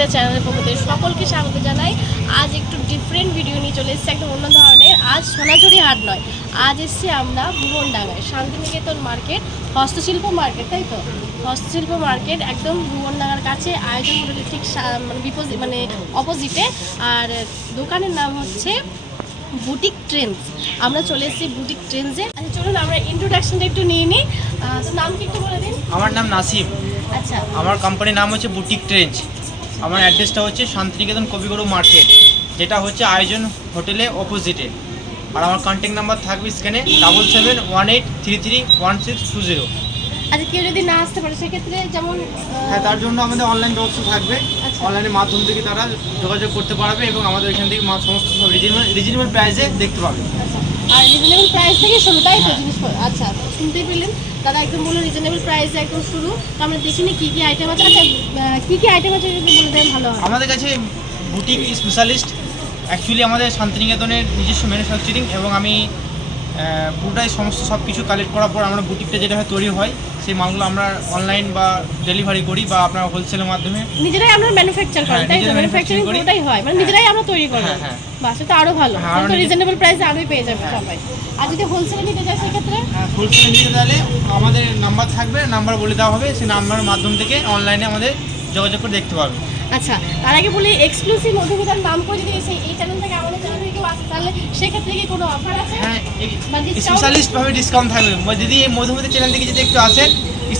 মধুমিতা চ্যানেলের পক্ষ থেকে সকলকে স্বাগত জানাই। আজ একটু ডিফারেন্ট ভিডিও নিয়ে চলে এসেছি একদম অন্য ধরনের। আজ সোনাঝুরি হাট নয় আজ এসেছি আমরা ভুবনডাঙ্গায় শান্তিনিকেতন মার্কেট হস্তশিল্প মার্কেট তাই তো? হস্তশিল্প মার্কেট একদম ভুবনডাঙ্গার কাছে আয়োজন হোটেলের ঠিক মানে বিপোজি মানে অপোজিটে আর দোকানের নাম হচ্ছে বুটিক ট্রেন্ডস। আমরা চলে এসেছি বুটিক ট্রেন্ডসে। আচ্ছা চলুন আমরা ইন্ট্রোডাকশনটা একটু নিয়ে নিই। নাম কি একটু বলে দিন। আমার নাম নাসিম। আচ্ছা। আমার কোম্পানির নাম হচ্ছে বুটিক ট্রেঞ্চ আমার অ্যাড্রেসটা হচ্ছে শান্তিনিকেতন কবিগুরু মার্কেট যেটা হচ্ছে আয়োজন হোটেলে অপোজিটে আর আমার কন্ট্যাক্ট নাম্বার থাকবে স্ক্যানে double seven one eight three three one six two zero আচ্ছা কেউ যদি না আসতে পারে সেক্ষেত্রে যেমন হ্যাঁ তার জন্য আমাদের অনলাইন ব্যবস্থা থাকবে। আচ্ছা। অনলাইনের মাধ্যম থেকে তারা যোগাযোগ করতে পারবে এবং আমাদের এখান থেকে মা- সমস্ত সব রিজনেবল রিজনেবল প্রাইসে দেখতে পাবে। আচ্ছা। আর রিজনেবল প্রাইস থেকে শুরু তাই তো। জিনিসপত্র। আচ্ছা শুনতেই পেলেন। দাদা একদম বলুন রিজনেবল প্রাইসে একদম শুরু। তো আমরা দেখি দেখিনি কী কী আইটেম আছে। আচ্ছা কী কী আইটেম আছে যদি বলে দেন ভালো হয়। আমাদের কাছে বুটিক স্পেশালিস্ট অ্যাকচুয়ালি আমাদের শান্তিনিকেতনের নিজস্ব ম্যানুফ্যাকচারিং এবং আমি পুরোটাই সমস্ত সব কিছু কালেক্ট করার পর আমরা বুটিকটা যেটা হয় তৈরি হয়। সেই মালগুলো আমরা অনলাইন বা ডেলিভারি করি বা আপনার হোলসেলের মাধ্যমে নিজেরাই আমরা ম্যানুফ্যাকচার করি হ্যাঁ, তাই তো ম্যানুফ্যাকচারিং করি। পুরোটাই হয় মানে হ্যাঁ। নিজেরাই আমরা তৈরি করব হ্যাঁ, হ্যাঁ। বাস তো আরও ভালো তো রিজনেবল প্রাইসে আরোই পেয়ে যাবে। সবাই আর যদি হোলসেলে নিতে চাই সেক্ষেত্রে হোলসেলে নিতে তাহলে আমাদের নাম্বার থাকবে নাম্বার বলে দেওয়া হবে সেই নাম্বারের মাধ্যম থেকে অনলাইনে আমাদের যোগাযোগ করে দেখতে পারবে আচ্ছা তার আগে বলি এক্সক্লুসিভ মধুমিতার নাম করে যদি এসে এই চ্যানেল থেকে আমাদের চ্যানেল তাহলে সেক্ষেত্রে কি কোনো অফার আছে? হ্যাঁ স্পেশালিস্ট ভাবে ডিসকাউন্ট থাকবে। যদি এই মধুমতি চ্যানেল থেকে যদি একটু আসেন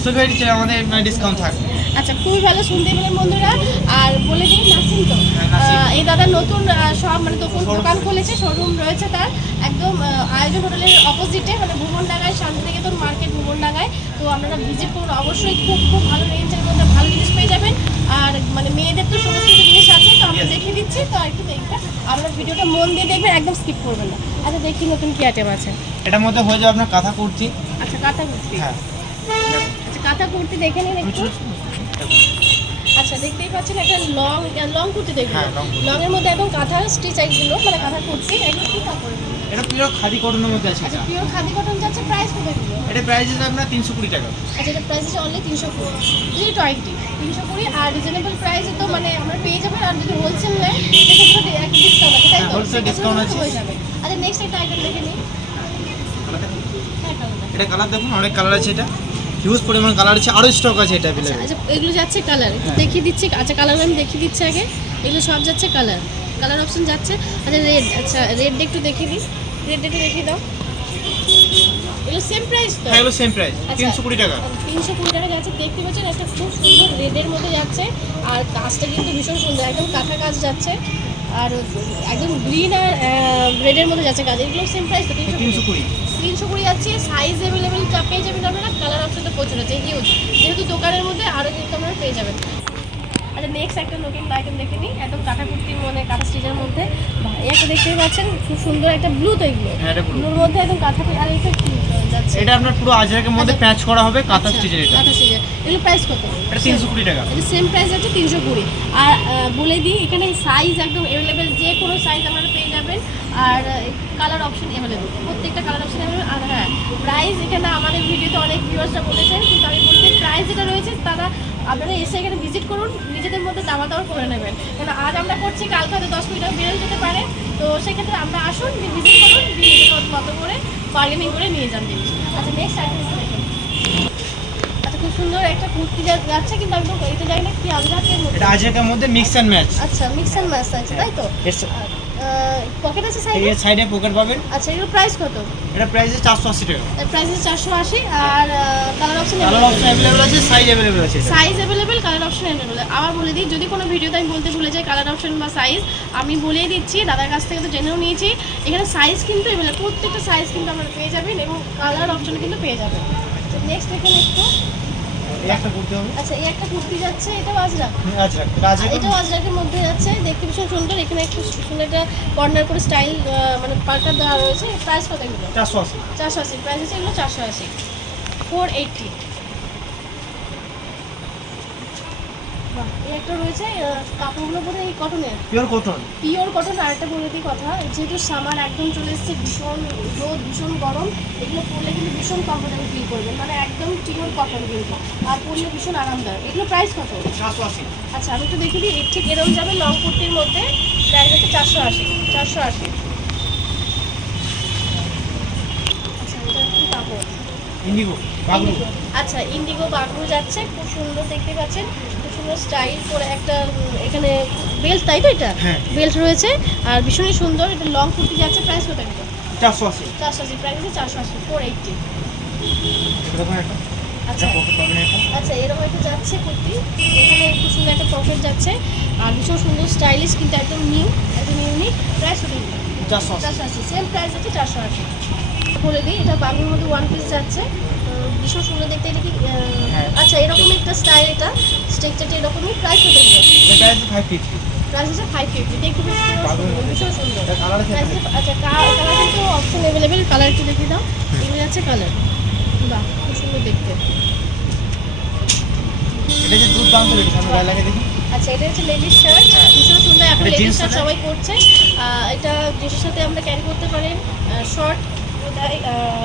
স্পেশালিটি চ্যানেল আমাদের মানে ডিসকাউন্ট থাকবে। আচ্ছা খুবই ভালো শুনতে পেলেন বন্ধুরা। আর বলে দিন নাসিম তো। হ্যাঁ, এই দাদা নতুন সব মানে দোকান দোকান খুলেছে। শোরুম রয়েছে তার। একদম আয়োজন হোটেলের অপোজিটে মানে ভুবনডাঙ্গায় শান্তিনিকেতন মার্কেট ভুবনডাঙ্গায়। তো আপনারা ভিজিট করুন। অবশ্যই খুব খুব ভালো রেঞ্জের মধ্যে ভালো জিনিস পেয়ে যাবেন। আর মানে মেয়েদের তো সমস্ত জিনিস আছে তো আমরা. দেখিয়ে দিচ্ছি তো আর কি দেখবেন আপনারা ভিডিওটা মন দিয়ে দেখবেন একদম স্কিপ করবেন না। আচ্ছা দেখি নতুন কি আইটেম আছে। এটার মধ্যে হয়ে যাবে আপনার কাঁথা কুর্তি। আচ্ছা কাঁথা কুর্তি। হ্যাঁ। আচ্ছা কাঁথা কুর্তি দেখে নিন একটু। আচ্ছা দেখতেই পাচ্ছেন একটা লং লং কুর্তি দেখুন হ্যাঁ। লং এর মধ্যে একদম কাঁথা স্টিচ এগুলো মানে কাঁথা কুর্তি এগুলো কি কাপড়? এটা পিওর খাদি কটনের মধ্যে আছে আচ্ছা এটা। পিওর খাদি কটন যাচ্ছে প্রাইস কত এগুলো এটা প্রাইস আছে আপনার তিনশো কুড়ি টাকা। আচ্ছা এটা প্রাইস আছে অনলি তিনশো কুড়ি। থ্রি টোয়েন্টি তিনশো কুড়ি আর রিজনেবল প্রাইসে তো মানে আমরা পেয়ে যাবেন আর যদি হোলসেল সেক্ষেত্রে একটা ডিসকাউন্ট আছে তাই হ্যাঁ, তো wholesale সেক্ষেত্রে discount আছে। হয়ে যাবে। আচ্ছা নেক্সট একটা আইটেম দেখে নিই। হ্যাঁ এটা কালার দেখুন অনেক কালার আছে এটা। হিউজ পরিমাণ কালার আছে আরও স্টক আছে এটা আচ্ছা অ্যাভেলেবেল আচ্ছা এগুলো যাচ্ছে কালার হ্যাঁ। দেখিয়ে দিচ্ছি আচ্ছা কালার আমি দেখিয়ে দিচ্ছি আগে। এগুলো সব যাচ্ছে কালার কালার অপশন যাচ্ছে। আচ্ছা রেড আচ্ছা রেড একটু দেখে দিই রেড একটু দেখিয়ে দাও। এগুলো সেম প্রাইস তো? হ্যাঁ এগুলো সেম প্রাইস আচ্ছা। তিনশো কুড়ি টাকা। তিনশো কুড়ি টাকা যাচ্ছে। দেখতে পাচ্ছেন একটা খুব সুন্দর রেডের মধ্যে যাচ্ছে। আর কাজটা কিন্তু ভীষণ সুন্দর একদম কাঁথা কাজ যাচ্ছে। আর একদম গ্রিন আর রেডের মধ্যে যাচ্ছে কাজ। এগুলো সেম প্রাইস তো তিনশো তিনশো কুড়ি। তিনশো কুড়ি যাচ্ছে। সাইজ অ্যাভেলেবেল পেয়ে যাবেন আপনারা। কালার অপশন তো প্রচুর আছে হিউজ যেহেতু দোকানের মধ্যে আরও কিন্তু আপনারা পেয়ে যাবেন। আচ্ছা নেক্সট একটা নতুন আইটেম দেখে নিই। একদম কাঁথা কুর্তির মানে কাঁথা স্টিচের মধ্যে। একটা দেখতেই পাচ্ছেন খুব সুন্দর একটা ব্লু তো এগুলো। হ্যাঁ এটা ব্লুর মধ্যে একদম কাঁথা আর এটা কি যাচ্ছে? এটা আপনার পুরো আজরাকের মধ্যে আচ্ছা। প্যাচ করা হবে কাঁথা আচ্ছা, স্টিচের এটা। কাঁথা স্টিচের। এগুলো প্রাইস কত? এটা তিনশো কুড়ি টাকা। এটা সেম প্রাইস আছে তিনশো কুড়ি। আর বলে দিই এখানে সাইজ একদম অ্যাভেলেবেল যে কোনো সাইজ আপনারা পেয়ে যাবেন। আর কালার অপশন অ্যাভেলেবেল প্রত্যেকটা কালার অপশন প্রাইস এখানে আমাদের ভিডিওতে অনেক ভিউয়ার্সরা বলেছেন কিন্তু আমি বলতে প্রাইস যেটা রয়েছে তারা আপনারা এসে এখানে ভিজিট করুন নিজেদের মধ্যে দামা দাওয়া করে নেবেন। কেন আজ আমরা করছি কালকে হয়তো দশ টাকা বেরো যেতে পারে তো সেক্ষেত্রে আমরা আসুন ভিজিট করুন নিজেদের মতো করে বার্গেনিং করে নিয়ে যান জিনিস আচ্ছা নেক্সট আইটেম দেখুন। আচ্ছা খুব সুন্দর একটা কুর্তি যাচ্ছে কিন্তু আমি তো এটা জানি না কি এটা আজরাকের মধ্যে মিক্স অ্যান্ড ম্যাচ আচ্ছা মিক্স অ্যান্ড ম্যাচ আছে তাই তো? পকেট আছে সাইডে এই সাইডে পকেট পাবেন। আচ্ছা এগুলো প্রাইস কত? এটা প্রাইস চারশো আশি টাকা। প্রাইস আছে চারশো আশি আর colour option colour option available আছে সাইজ অ্যাভেলেবেল আছে size available colour option available আবার বলে দিই যদি কোনো ভিডিওতে আমি বলতে ভুলে যাই কালার অপশন বা সাইজ আমি বলেই দিচ্ছি দাদার কাছ থেকে তো জেনেও নিয়েছি এখানে সাইজ কিন্তু অ্যাভেলেবেল প্রত্যেকটা সাইজ কিন্তু আপনারা পেয়ে যাবেন এবং কালার অপশন কিন্তু পেয়ে যাবেন। নেক্সট এখানে একটু এই একটা করতে হবে। আচ্ছা এই একটা কুর্তি যাচ্ছে এটা এটা আজরাকের মধ্যে যাচ্ছে দেখতে ভীষণ সুন্দর এখানে একটু সুন্দর একটা কর্নার করে স্টাইল মানে পার্কার দেওয়া রয়েছে প্রাইস কত এগুলো? চারশো আশি। চারশো আশি প্রাইস আছে এগুলো চারশো আশি। ফোর এইটটি এই একটা রয়েছে কাপড়গুলো বোধ এই কটনের পিওর কটন পিওর কটন আর একটা বলে দিই কথা যেহেতু সামার একদম চলে এসেছে ভীষণ রোদ ভীষণ গরম এগুলো পরলে কিন্তু ভীষণ কমফোর্টেবল ফিল করবেন মানে একদম পিওর কটন কিন্তু আর পরলে ভীষণ আরামদায়ক। এগুলো প্রাইস কত? চারশো আশি। আচ্ছা আমি একটু দেখে দিই এর ঠিক এরকম যাবে লং কুর্তির মধ্যে প্রাইস হচ্ছে চারশো আশি চারশো আশি। আচ্ছা কাপড়। Indigo indigo. আচ্ছা ইন্ডিগো বাগরু যাচ্ছে খুব সুন্দর দেখতে পাচ্ছেন। সুন্দর স্টাইল করে একটা এখানে বেল্ট তাই তো এটা? হ্যাঁ। বেল্ট রয়েছে আর ভীষণই সুন্দর এটা লং কুর্তি যাচ্ছে প্রাইস কত এটা চারশো আশি। চারশো আশি প্রাইস আছে চারশো আশি ফোর এইটটি আচ্ছা। আচ্ছা এরকম একটা যাচ্ছে কুর্তি এখানে খুব সুন্দর একটা পকেট যাচ্ছে আর ভীষণ সুন্দর স্টাইলিশ কিন্তু একদম নিউ একদম ইউনিক প্রাইস কত চারশো আশি। সেম প্রাইস আছে চারশো আশি। বলে দিই এটা বাংলার মধ্যে ওয়ান পিস যাচ্ছে। ভীষণ সুন্দর দেখতে এটা কি হ্যাঁ। আচ্ছা এরকম একটা স্টাইল এটা স্ট্রাকচারটা এরকমই প্রাইস কত এটা আছে ফাইভ ফিফটি প্রাইস হচ্ছে ফাইভ ফিফটি দেখতে বেশ সুন্দর, ভীষণ সুন্দর। আছে আচ্ছা কালার কিন্তু অপশন অ্যাভেলেবেল কালার একটু দেখিয়ে দাও। এগুলো যাচ্ছে কালার বাহ খুব সুন্দর দেখতে। এটা যে দুর্দান্ত রেট সামনে গায়ে লাগে দেখি। আচ্ছা এটা হচ্ছে লেডিস শার্ট হ্যাঁ। ভীষণ সুন্দর এখন লেডিস শার্ট? সবাই আহ, এটা জিন্সের সাথে আমরা ক্যারি করতে পারেন শর্ট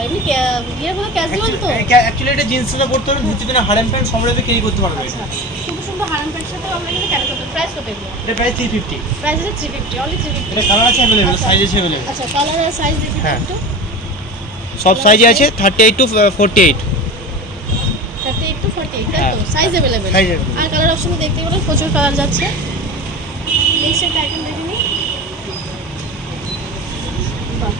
এমনি ক্যা- ইয়ে বলো ক্যাজুয়াল তো। অ্যাকচুয়ালি এটা জিন্স সাথে পড়তে হবে ধুতি না হারেম প্যান্ট সব ক্যারি করতে পারবে আচ্ছা খুব সুন্দর হারাম প্যান্ট সাথে আমরা কিন্তু ক্যারি করতে প্রাইস কত এগুলো? এটা প্রাইস থ্রি ফিফটি প্রাইস আছে অনলি এটা কালার আছে আচ্ছা। সাইজ আছে আচ্ছা কালার আর সাইজ দেখি হ্যাঁ। একটু। সব সাইজে আছে thirty eight to forty eight thirty eight to forty eight হ্যাঁ। তাই তো সাইজ অ্যাভেলেবেল Size আর কালার অপশনে দেখতে পারেন প্রচুর কালার যাচ্ছে নেক্সট একটা আইটেম দেখে নিই বাহ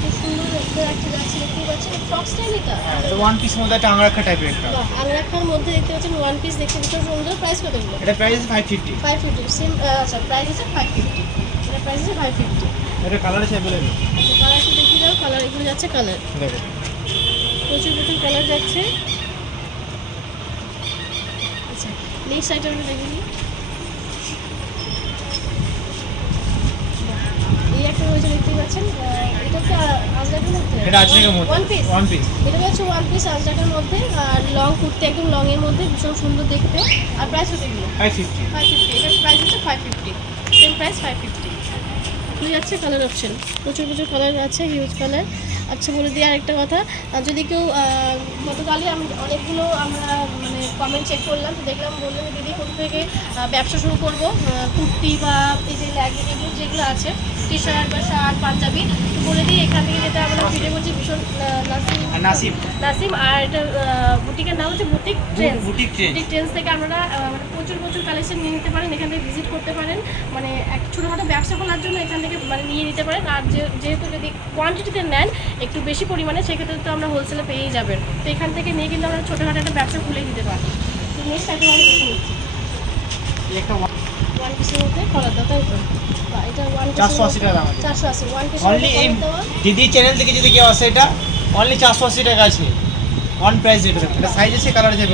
খুব সুন্দর দেখতে একটা যাচ্ছে দেখতে পাচ্ছেন ফ্রক স্টাইল এটা। ওয়ান পিস মধ্যে একটা টাইপের একটা। আংরাখার মধ্যে দেখতে পাচ্ছেন ওয়ান পিস দেখতে ভীষণ সুন্দর প্রাইস কত এগুলো? এটা প্রাইস আছে five fifty five fifty same আচ্ছা প্রাইস আছে ফাইভ ফিফটি এটা প্রাইস আছে ফাইভ ফিফটি এটা কালার আছে আচ্ছা কালার একটু দেখিয়ে দাও কালার এগুলো যাচ্ছে কালার দেখো। প্রচুর প্রচুর কালার যাচ্ছে। আচ্ছা নেক্সট আইটেমটা দেখে নিই। একটা দেখতে পাচ্ছেন এটা কি আজরাকের মধ্যে। এটা আজকের মধ্যে? ওয়ান পিস ওয়ান পিস এটা হচ্ছে ওয়ান পিস আজরাকের মধ্যে আর লং কুর্তি একদম লং এর মধ্যে ভীষণ সুন্দর দেখতে। আর প্রাইস হচ্ছে ফিফটি ফাইভ এটার প্রাইস হচ্ছে five fifty same price five fifty হয়ে যাচ্ছে কালার অপশন প্রচুর প্রচুর কালার আছে হিউজ কালার আচ্ছা বলে দিই আরেকটা কথা। যদি কেউ গতকালই আমি অনেকগুলো আমরা মানে কমেন্ট চেক করলাম তো দেখলাম বললেন যে দিদি কোথা থেকে ব্যবসা শুরু করব কুর্তি বা এই যে ল্যাগিং এগুলো যেগুলো আছে টি শার্ট বা শার্ট পাঞ্জাবি। বলে দিই এখান থেকে যেটা আমরা ভিডিও করছি ভীষণ নাসিম। নাসিম। নাসিম আর এটা বুটিকের নাম হচ্ছে boutique trends boutique train boutique trends থেকে আপনারা মানে প্রচুর প্রচুর কালেকশন নিয়ে নিতে পারেন এখান থেকে ভিজিট করতে পারেন। মানে এক ছোটোখাটো ব্যবসা খোলার জন্য এখান থেকে মানে নিয়ে নিতে পারেন। আর যেহেতু যদি কোয়ান্টিটিতে নেন একটু বেশি পরিমাণে সেক্ষেত্রে তো আমরা হোলসেলে পেয়েই যাবেন। তো এখান থেকে নিয়ে কিন্তু আমরা ছোটোখাটো একটা ব্যবসা খুলে দিতে পারি। তো নেক্সট আমি নিচ্ছি। একটা ওয়ান পিসের মধ্যে কলার দাও তাই তো? এটা ওয়ান 480 টাকা চারশো আশি ওয়ান পিসের অনলি এই দিদি চ্যানেল থেকে যদি কেউ আসে এটা অনলি চারশো আশি টাকা আছে। ওয়ান প্রাইস এটা এটা সাইজ আছে কালার আছে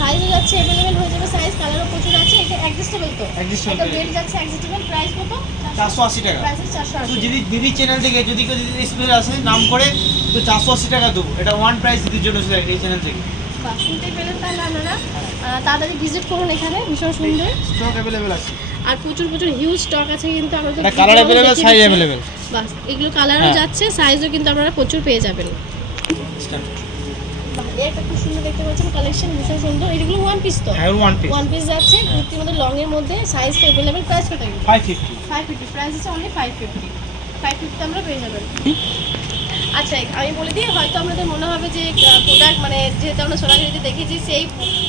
সাইজও যাচ্ছে অ্যাভেলেবেল হয়ে যাবে সাইজ কালারও প্রচুর আছে এটা অ্যাডজাস্টেবল তো। Adjustable এটা পেয়ে যাচ্ছে অ্যাডজাস্টেবল প্রাইস কত? চারশো আশি টাকা। প্রাইস চারশো তো যদি দিদি চ্যানেল থেকে যদি কেউ দিদি আসে নাম করে তো চারশো আশি টাকা দেবো। এটা ওয়ান প্রাইস দিদির জন্য এই চ্যানেল থেকে। বাহ, শুনতে পেলেন তাহলে আপনারা আহ, তাড়াতাড়ি ভিজিট করুন এখানে ভীষণ সুন্দর। স্টক অ্যাভেলেবেল আছে। আর প্রচুর প্রচুর হিউজ স্টক আছে কিন্তু এটা কালার অ্যাভেলেবেল সাইজ। অ্যাভেলেবেল বাস এগুলো কালারও হ্যাঁ। যাচ্ছে সাইজও কিন্তু আপনারা প্রচুর পেয়ে যাবেন। একটা খুব সুন্দর দেখতে পাচ্ছেন কালেকশন ভীষণ সুন্দর। এগুলো ওয়ান পিস তো? হ্যাঁ ওয়ান পিস ওয়ান পিস যাচ্ছে কুর্তির মধ্যে লং এর মধ্যে সাইজ তো অ্যাভেলেবেল প্রাইস কত এগুলো? Five fifty five fifty price আছে only five fifty five fifty আমরা পেয়ে যাবেন। আচ্ছা আমি বলে দিই হয়তো আপনাদের মনে হবে যে প্রোডাক্ট মানে যেহেতু আমরা সোনাঝুরিতে দেখেছি সেই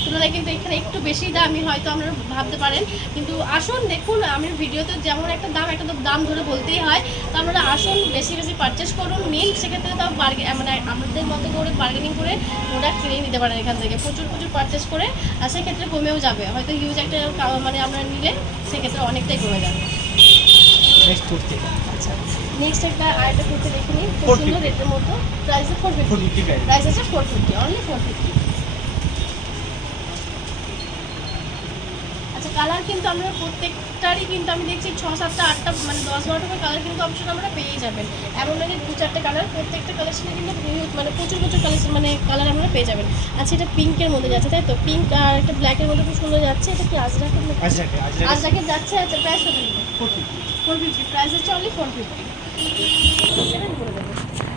তুলনায় কিন্তু এখানে একটু বেশি দামই হয়তো আপনারা ভাবতে পারেন। কিন্তু আসুন দেখুন আমি ভিডিওতে যেমন একটা দাম একটা তো দাম ধরে বলতেই হয়। তো আপনারা আসুন বেশি বেশি পারচেস করুন। নিন সেক্ষেত্রে তো বার্গে মানে আমাদের মতো করে বার্গেনিং করে প্রোডাক্ট কিনে নিতে পারেন এখান থেকে। প্রচুর প্রচুর পারচেস করে আর সেক্ষেত্রে কমেও যাবে। হয়তো হিউজ একটা মানে আমরা নিলে সেক্ষেত্রে অনেকটাই কমে যাবে। আচ্ছা। নেক্সট একটা আরেকটা কুর্তি দেখে নিই। খুব সুন্দর রেটের মতো। Price four four fifty price আছে four fifty only four fifty আচ্ছা কালার কিন্তু আমরা প্রত্যেকটারই কিন্তু আমি দেখছি ছ সাতটা আটটা মানে দশ বারোটা কালার কিন্তু অপশন আমরা পেয়েই যাবেন এমন না যে দু চারটে কালার প্রত্যেকটা কালেকশনে কিন্তু মানে প্রচুর প্রচুর কালেকশন মানে কালার আমরা পেয়ে যাবেন। আচ্ছা এটা পিঙ্কের মধ্যে যাচ্ছে তাই তো? পিঙ্ক আর একটা ব্ল্যাকের মধ্যে খুব সুন্দর যাচ্ছে এটা কি আজরাকের আজরাকের যাচ্ছে আচ্ছা প্রাইস কত four fifty four fifty price হচ্ছে অনলি ফোর ফিফটি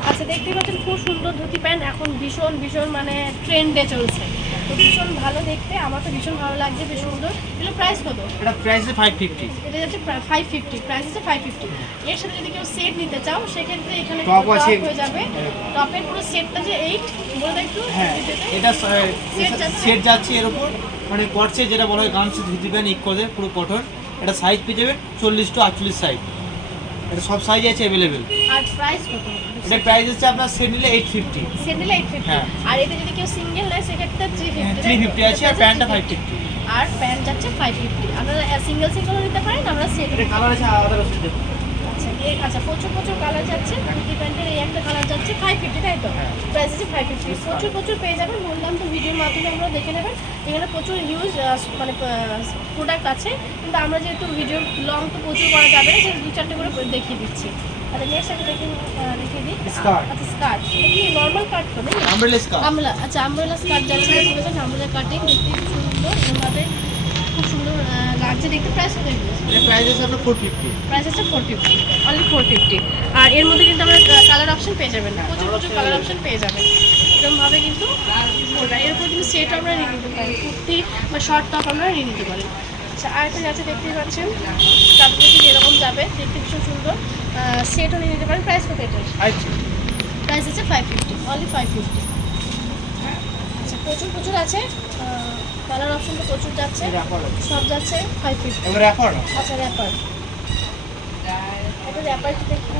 আচ্ছা দেখতেই পাচ্ছেন খুব সুন্দর ধুতি প্যান্ট এখন ভীষণ ভীষণ মানে ট্রেন্ডে চলছে। তো ভীষণ ভালো দেখতে। আমার তো ভীষণ ভালো লাগছে বেশ সুন্দর। এগুলো প্রাইস কত? এটা প্রাইস আছে ফাইভ ফিফটি এটা যাচ্ছে ফাইভ ফিফটি প্রাইস হচ্ছে ফাইভ ফিফটি এর সাথে যদি কেউ সেট নিতে চাও সেক্ষেত্রে এখানে টপ আছে। হয়ে যাবে। টপের পুরো সেটটা যে এইট বলে দাও একটু। হ্যাঁ এটা। সেট যাচ্ছে। এর উপর। মানে করছে যেটা বলা হয় গামছি ধুতি প্যান্ট ইকোদের পুরো কটন এটা সাইজ পেয়ে যাবেন চল্লিশ টু আটচল্লিশ সাইজ এটা সব সাইজ আছে অ্যাভেলেবেল আর প্রাইস কত? এটা প্রাইস হচ্ছে আপনার সেট এইট ফিফটি হ্যাঁ। আর এটা যদি কেউ সিঙ্গেল নেয় সেক্ষেত্রে থ্রি ফিফটি থ্রি ফিফটি আছে আর প্যান্টটা ফাইভ ফিফটি আর প্যান্ট যাচ্ছে ফাইভ ফিফটি আপনারা সিঙ্গেল সিঙ্গেলও নিতে পারেন আমরা সেট এটা কালার আছে আলাদা রসুন আচ্ছা এই আচ্ছা প্রচুর প্রচুর কালার যাচ্ছে। কুর্তি প্যান্টের এই একটা কালার যাচ্ছে ফাইভ ফিফটি তাই তো? হ্যাঁ। প্রাইস আছে ফাইভ ফিফটি প্রচুর প্রচুর পেয়ে যাবেন। বললাম তো ভিডিওর মাধ্যমে আপনারা দেখে নেবেন। এখানে প্রচুর হিউজ মানে প্রোডাক্ট আছে। কিন্তু আমরা যেহেতু ভিডিও লং তো প্রচুর করা যাবে না সেটা দু চারটে করে দেখিয়ে দিচ্ছি। আচ্ছা নেক্সট একটা দেখে দেখিয়ে দিই. আচ্ছা স্কার্ট কি নর্মাল কাট তো নাকি? আমব্রেলা স্কার্ট আমলা আচ্ছা আমব্রেলা স্কার্ট যাচ্ছে আমব্রেলা কাটিং দেখতে সুন্দর এরকমভাবে খুব সুন্দর লাগছে দেখতে। প্রাইস কত এগুলো? প্রাইস আছে আপনার ফোর ফিফটি প্রাইস হচ্ছে four fifty only four fifty আর এর মধ্যে কিন্তু আমরা কালার অপশন পেয়ে যাবেন প্রচুর প্রচুর কালার অপশন পেয়ে যাবেন। এরকমভাবে কিন্তু ওটা এর উপর কিন্তু সেট আমরা নিয়ে নিতে পারি। কুর্তি বা শর্ট টপ আমরা নিয়ে নিতে পারি। আচ্ছা আরেকটা যাচ্ছে দেখতেই পাচ্ছেন। কাপড় ঠিক এরকম যাবে দেখতে ভীষণ সুন্দর। সেটও নিয়ে নিতে পারেন প্রাইস কত এটা ফাইভ প্রাইস হচ্ছে five fifty only five fifty আচ্ছা প্রচুর প্রচুর আছে। কালার অপশন তো প্রচুর যাচ্ছে। সব যাচ্ছে ফাইভ ফিফটি আচ্ছা র্যাপার এটা র্যাপার কি দেখতে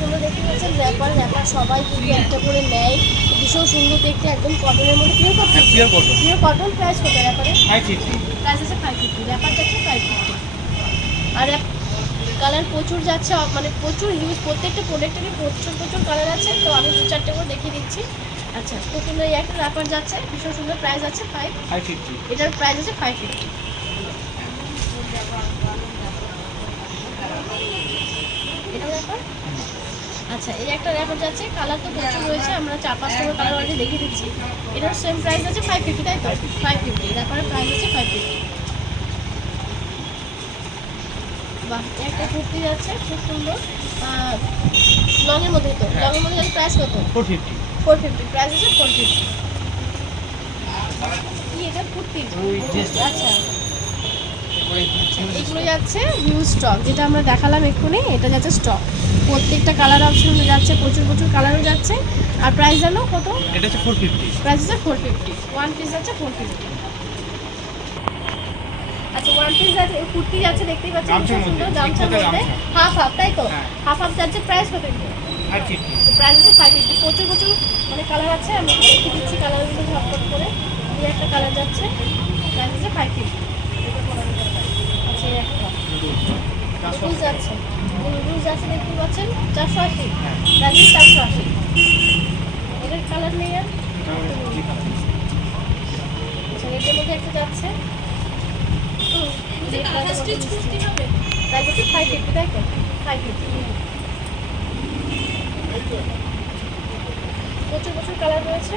সুন্দর দেখতে পাচ্ছেন র্যাপার র্যাপার সবাই কিন্তু একটা করে নেয়। ভীষণ সুন্দর দেখতে একদম কটনের মধ্যে। Pure cotton pure cotton pure cotton price কত র্যাপারে ফাইভ ফিফটি প্রাইস আছে ফাইভ ফিফটি র্যাপার যাচ্ছে ফাইভ ফিফটি আর কালার প্রচুর যাচ্ছে মানে প্রচুর ইউজ প্রত্যেকটা প্রোডাক্টেরই প্রচুর প্রচুর কালার আছে। তো আমি দু চারটে করে দেখিয়ে দিচ্ছি। আচ্ছা খুব সুন্দর এই একটা র্যাপার যাচ্ছে। ভীষণ সুন্দর প্রাইস আছে ফাইভ ফাইভ ফিফটি এটার প্রাইস আছে ফাইভ ফিফটি এটা ব্যাপার আচ্ছা এই একটা র্যাপার যাচ্ছে কালার তো প্রচুর রয়েছে আমরা চার পাঁচটা করে কালার অলরেডি দেখিয়ে দিচ্ছি। এটার সেম প্রাইস আছে ফাইভ ফিফটি তাই তো? ফাইভ ফিফটি র্যাপারের প্রাইস আছে ফাইভ ফিফটি বাহ একটা কুর্তি যাচ্ছে খুব সুন্দর। লংয়ের মধ্যে তো লংয়ের মধ্যে যাচ্ছে প্রাইস কত? Four fifty four fifty price আছে ফোর ফিফটি কি এটা কুর্তি? just- আচ্ছা। এগুলো যাচ্ছে নিউ স্টক যেটা আমরা দেখালাম এক্ষুনি এটা যাচ্ছে স্টক প্রত্যেকটা কালার অপশন যাচ্ছে প্রচুর প্রচুর কালারও যাচ্ছে। আর প্রাইস জানো কত? এটা হচ্ছে ফোর ফিফটি প্রাইস আছে ফোর ফিফটি ওয়ান পিস যাচ্ছে ফোর ফিফটি আচ্ছা ওয়ান পিস যাচ্ছে কুর্তি যাচ্ছে দেখতেই পাচ্ছেন ভীষণ সুন্দর গামছার মধ্যে। হাফ হাফ তাই তো? হ্যাঁ। হাফ হাফ যাচ্ছে প্রাইস কত প্রাইস আছে ফাইভ ফিফটি প্রচুর প্রচুর মানে কালার আছে আমি দেখিয়ে দিচ্ছি কালারগুলো ঝটপট করে। এই একটা কালার যাচ্ছে প্রাইস আছে ফাইভ ফিফটি আচ্ছা এই একটা। নুডলস যাচ্ছে নুডলস যাচ্ছে দেখতে পাচ্ছেন চারশো আশি। প্রাইস চারশো আশি। এটার কালার নেই আর এটার মধ্যে একটা যাচ্ছে। প্রাইস আছে ফাইভ ফিফটি তাই তো? ফাইভ ফিফটি প্রচুর প্রচুর কালার রয়েছে।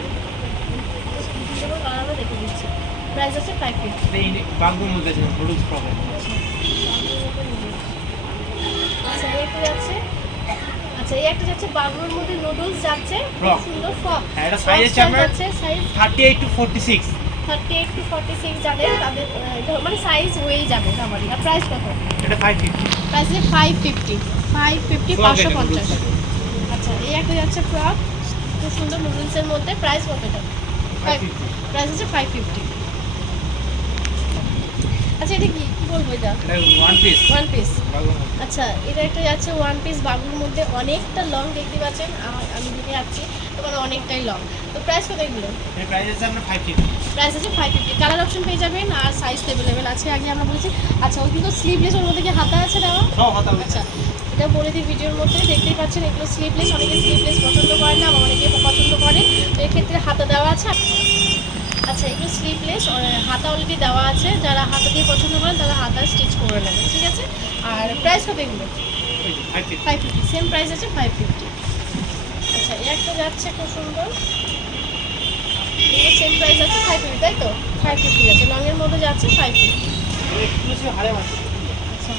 যেমন কালার দেখে দিচ্ছি প্রাইস আছে ফাইভ ফিফটি বাঘুর মধ্যে হলুদ প্রবলেম আচ্ছা একটা যাচ্ছে আচ্ছা এই একটা যাচ্ছে বাংলোর মধ্যে নুডলস যাচ্ছে সুন্দর ফ্রক হ্যাঁ, এটা size আছে আপনার- যাচ্ছে size thirty eight to forty six thirty eight to যাদের তাদের মানে সাইজ হয়েই যাবে আর প্রাইস কত? এটা এটা ফাইভ ফিফটি প্রাইস আছে five fifty five fifty Frog পাঁচশো item, পঞ্চাশ। blue আচ্ছা এই একটা যাচ্ছে ফ্রক খুব সুন্দর নুডলসের মধ্যে। প্রাইস কত এটা? প্রাইস ফাইভ ফিফটি আচ্ছা এটা কি? বলব এটা? ওয়ান পিস ওয়ান পিস আচ্ছা এটা একটা যাচ্ছে ওয়ান পিস বাবুর মধ্যে। অনেকটা লং দেখতে পাচ্ছেন। আমি দিকে যাচ্ছি তোমার অনেকটাই লং তো প্রাইস কত এগুলো? প্রাইস আছে ফাইভ ফিফটি প্রাইস আছে ফাইভ ফিফটি কালার অপশন পেয়ে যাবেন আর সাইজ অ্যাভেলেবেল আছে আগে আমরা বলেছি। আচ্ছা ওইগুলো স্লিভলেস ওর মধ্যে কি হাতা আছে দেওয়া? আচ্ছা এটা বলে দিই ভিডিওর মধ্যে দেখতেই পাচ্ছেন এগুলো স্লিভলেস অনেকে স্লিভলেস পছন্দ করে না অনেকে পছন্দ করে তো এক্ষেত্রে হাতা দেওয়া আছে। আচ্ছা এগুলো স্লিভলেস হাতা অলরেডি দেওয়া আছে। যারা হাতা দিয়ে পছন্দ করেন তারা হাতা স্টিচ করে নেবেন ঠিক আছে? আর প্রাইস কত এগুলো? ফাইভ ফিফটি সেম প্রাইস আছে ফাইভ ফিফটি আচ্ছা এই একটা যাচ্ছে খুব সুন্দর। সেম প্রাইস আছে ফাইভ ফিফটি তাই তো? ফাইভ ফিফটি আছে লংয়ের মধ্যে যাচ্ছে ফাইভ ফিফটি আচ্ছা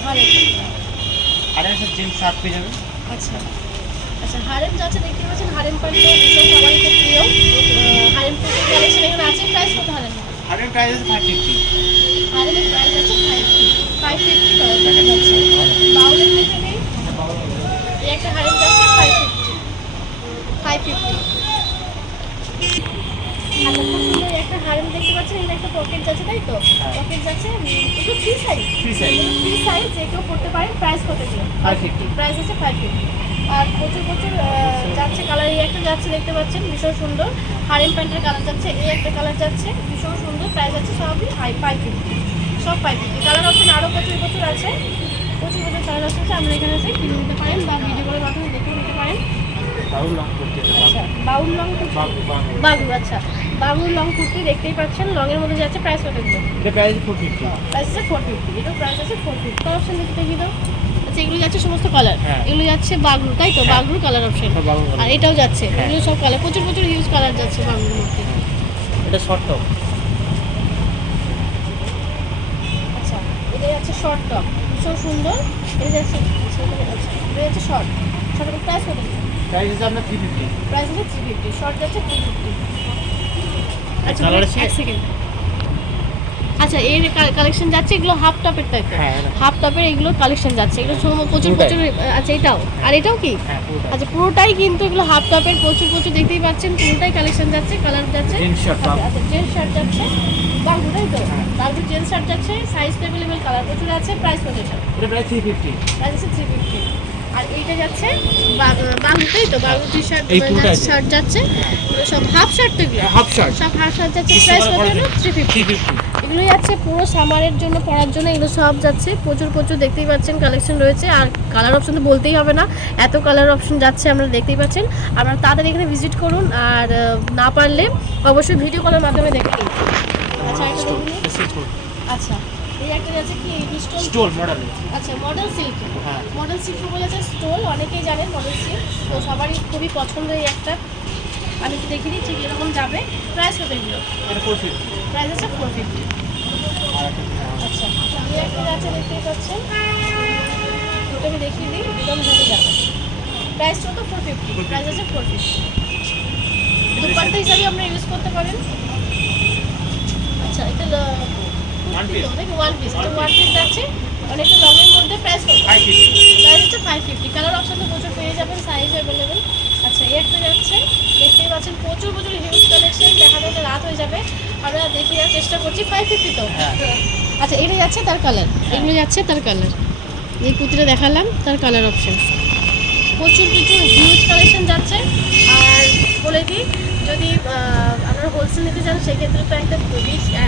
হারে আছে জিন্স শার্ট পেয়ে যাবে আচ্ছা। আচ্ছা হারেম যাচ্ছে দেখতে পাচ্ছেন হারেম তো ভীষণ সবারই খুব প্রিয়। হারেম প্যান্টের কালেকশন এখানে আছে প্রাইস কত হারেম? হারের প্রাইস আছে ফাইভ ফিফটি হারেমের প্রাইস আছে ফাইভ ফিফটি ফাইভ ফিফটি যাচ্ছে। বাউলের দেখে নেই এই একটা হারেম যাচ্ছে ফাইভ ফিফটি ফাইভ ফিফটি আচ্ছা খুব সুন্দর একটা হারেম দেখতে পাচ্ছেন এখানে একটা পকেট যাচ্ছে তাই তো? পকেট যাচ্ছে উম, এগুলো free size Free size। Free size যে কেউ পড়তে পারেন প্রাইস কত এগুলো ফাইভ ফিফটি প্রাইস আছে ফাইভ ফিফটি আর প্রচুর প্রচুর যাচ্ছে কালার এই একটা যাচ্ছে দেখতে পাচ্ছেন ভীষণ সুন্দর। হারেম প্যান্টের কালার যাচ্ছে এই একটা কালার যাচ্ছে ভীষণ সুন্দর প্রাইস আছে সবই হাই ফাইভ ফিফটি সব ফাইভ ফিফটি কালার অপশন আরও প্রচুর প্রচুর আছে প্রচুর প্রচুর কালার অপশন আছে আমরা এখানে এসে কিনে নিতে পারেন বা ভিডিও কলের মাধ্যমে দেখে নিতে পারেন। আচ্ছা বাউল লং বাবু আচ্ছা। বাবুর লং কুর্তি দেখতেই পাচ্ছেন লংয়ের মধ্যে যাচ্ছে প্রাইস কত প্রাইস ফোর ফিফটি প্রাইস আছে ফোর ফিফটি এটার প্রাইস আছে ফোর ফিফটি অপশন দেখতে দেখি দাও আচ্ছা এগুলো যাচ্ছে সমস্ত কালার হ্যাঁ। এগুলো যাচ্ছে বাগরু তাই তো? বাগরুর কালার অপশন আর এটাও যাচ্ছে হ্যাঁ। এগুলো সব কালার প্রচুর প্রচুর ইউজ কালার যাচ্ছে বাগরুর মধ্যে। এটা শর্ট টপ আচ্ছা এটা যাচ্ছে শর্ট টপ ভীষণ সুন্দর। এটা যাচ্ছে এটা যাচ্ছে শর্ট শর্টের প্রাইস কত? প্রাইস আছে আপনার থ্রি ফিফটি প্রাইস আছে থ্রি ফিফটি শর্ট যাচ্ছে থ্রি ফিফটি আচ্ছা? এক সেকেন্ড আচ্ছা এর কালেকশন যাচ্ছে এগুলো হাফ টপের তো হাফ টপের এগুলো কালেকশন যাচ্ছে। এগুলো প্রচুর প্রচুর আচ্ছা এটাও? আর এটাও কি? হ্যাঁ আচ্ছা পুরোটাই কিন্তু এগুলো হাফ টপের প্রচুর প্রচুর দেখতেই পাচ্ছেন পুরোটাই কালেকশন যাচ্ছে কালার যাচ্ছে। আচ্ছা আচ্ছা জেন্টস শার্ট যাচ্ছে। বাবু তাই তো। বাবু জেন্টস শার্ট যাচ্ছে সাইজ অ্যাভেলেবেল কালার প্রচুর আছে প্রাইস কত এটা? Price three fifty price three fifty আর এইটা যাচ্ছে তো টি শার্ট। শার্ট যাচ্ছে। সব হাফ শার্ট তো হাফ শার্ট। সব হাফ শার্ট যাচ্ছে প্রাইস কত হলো থ্রি ফিফটি এগুলো যাচ্ছে পুরো সামারের জন্য পরার জন্য এগুলো সব যাচ্ছে। প্রচুর প্রচুর দেখতেই পাচ্ছেন কালেকশন রয়েছে। আর কালার অপশন তো বলতেই হবে না এত কালার অপশন যাচ্ছে আমরা দেখতেই পাচ্ছেন। আপনারা তাড়াতাড়ি এখানে ভিজিট করুন আর না পারলে অবশ্যই ভিডিও কলের মাধ্যমে দেখে আচ্ছা আচ্ছা। এই একটা যাচ্ছে কি? স্টোল স্টোর মডেল আচ্ছা মডেল সিল্ক হ্যাঁ। মডেল সিল্ক বলেছে স্টোল অনেকেই জানেন মডেল সিল্ক তো সবারই খুবই পছন্দ এই একটা। আমি একটু দেখিয়ে দিচ্ছি কীরকম যাবে। প্রাইস কত এগুলো? প্রাইস আছে ফোর ফিফটি আচ্ছা এই একটা আছে দেখতেই পাচ্ছেন। দুটো আমি দেখিয়ে দিই একদম ভালো যাবে। প্রাইস কত ফোর ফিফটি প্রাইস আছে ফোর ফিফটি দুপাট্টা হিসাবে আপনারা ইউজ করতে পারেন। আচ্ছা এটা One ওয়ান পিস তো ওয়ান পিস আছে অনেকটা লংয়ের মধ্যে প্রাইস প্রাইস হচ্ছে ফাইভ ফিফটি কালার অপশন তো প্রচুর পেয়ে যাবেন সাইজ অ্যাভেলেবেল আচ্ছা এই একটা যাচ্ছে দেখতেই পাচ্ছেন প্রচুর প্রচুর হিউজ কালেকশন দেখা যাচ্ছে রাত হয়ে যাবে। আমরা দেখিয়ে দেওয়ার চেষ্টা করছি ফাইভ ফিফটি তো। হ্যাঁ। আচ্ছা এটা যাচ্ছে তার কালার এগুলো যাচ্ছে তার কালার এই কুর্তিটা দেখালাম তার কালার অপশন প্রচুর প্রচুর হিউজ কালেকশন যাচ্ছে। আর বলে দিই যদি আপনারা হোলসেল নিতে চান সেক্ষেত্রে তো একটা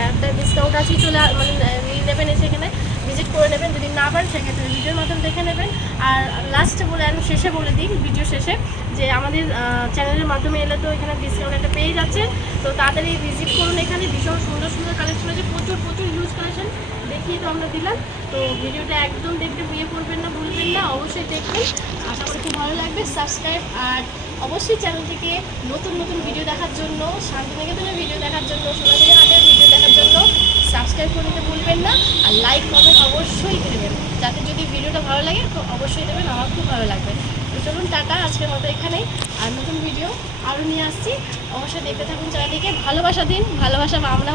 একটা ডিসকাউন্ট আছেই চলে মানে নিয়ে নেবেন এসে এখানে ভিজিট করে নেবেন। যদি না পারেন সেক্ষেত্রে ভিডিওর মাধ্যমে দেখে নেবেন। আর লাস্টে বলে, আমি শেষে বলে দিই ভিডিও শেষে, যে আমাদের চ্যানেলের মাধ্যমে এলে তো এখানে ডিসকাউন্ট একটা পেয়ে যাচ্ছে। তো তাড়াতাড়ি ভিজিট করুন এখানে, ভীষণ সুন্দর সুন্দর কালেকশন আছে, প্রচুর প্রচুর হিউজ কালেকশন দেখিয়ে তো আমরা দিলাম। তো ভিডিওটা একদম দেখতে বিয়ে করবেন না, ভুলবেন না, অবশ্যই দেখবেন। আশা করি খুব ভালো লাগবে। সাবস্ক্রাইব আর অবশ্যই চ্যানেলটিকে নতুন নতুন ভিডিও দেখার জন্য, শান্তিনিকেতনের ভিডিও দেখার জন্য সোনাঝুরি হাটের ভিডিও দেখার জন্য সাবস্ক্রাইব করে নিতে ভুলবেন না আর লাইক কমেন্ট অবশ্যই দেবেন। যাতে যদি ভিডিওটা ভালো লাগে, তো অবশ্যই দেবেন, আমার খুব ভালো লাগবে। তো চলুন টাটা, আজকের মতো এখানেই। আর নতুন ভিডিও আরও নিয়ে আসছি। অবশ্যই দেখতে থাকুন চ্যানেলটিকে। ভালোবাসা দিন, ভালোবাসা আমরা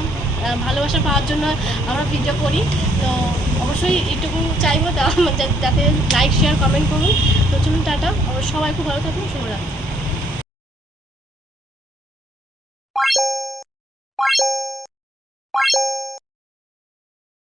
ভালোবাসা পাওয়ার জন্য আমরা ভিডিও করি। তো অবশ্যই এটুকু চাইব যাতে লাইক শেয়ার কমেন্ট করুন। তো চলুন টাটা সবাই খুব ভালো থাকুন, শুভরাত্রি।